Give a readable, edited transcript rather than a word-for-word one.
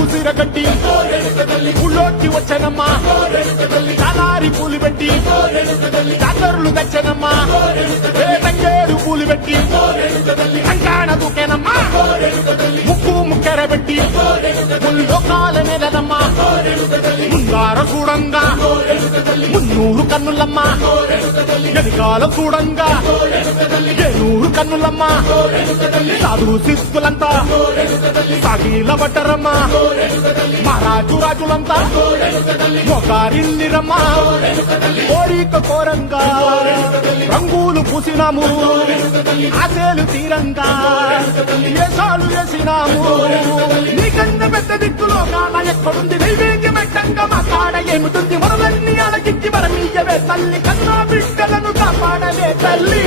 రంగు సిరగట్టి ఊళ్ళోకి వచ్చనమ్మా చాలారి పూలు పెట్టి జాతరులు తెచ్చనమ్మా తంగేడు పూలు పెట్టి కంకాణ దూకేనమ్మా ముక్కు ముక్కెర పెట్టి ముల్లోకాల నెలనమ్మా ముందార చూడంగా మున్నూరు కన్నులమ్మా ఎదికాల చూడంగా ఏనూరు కన్నులమ్మా సాధు శిస్తులంతా సాగిల బట్టరమ్మా మహారాజు రాజులంతా మొగారిల్లిరమ్మా కోరిక కోరంగా రంగులు పూసినాము ఆశలు తీరంగా ఏసాలు వేసినాము నీకన్నా పెద్ద దిక్కులో కాన ఎక్కడుంది నైవేద్యం పెట్టంగా మా కాడ ఏమిటుంది మనలన్నీ అలకించి మరమీయవే తల్లి కన్నా బిడ్డలను కాపాడవే తల్లి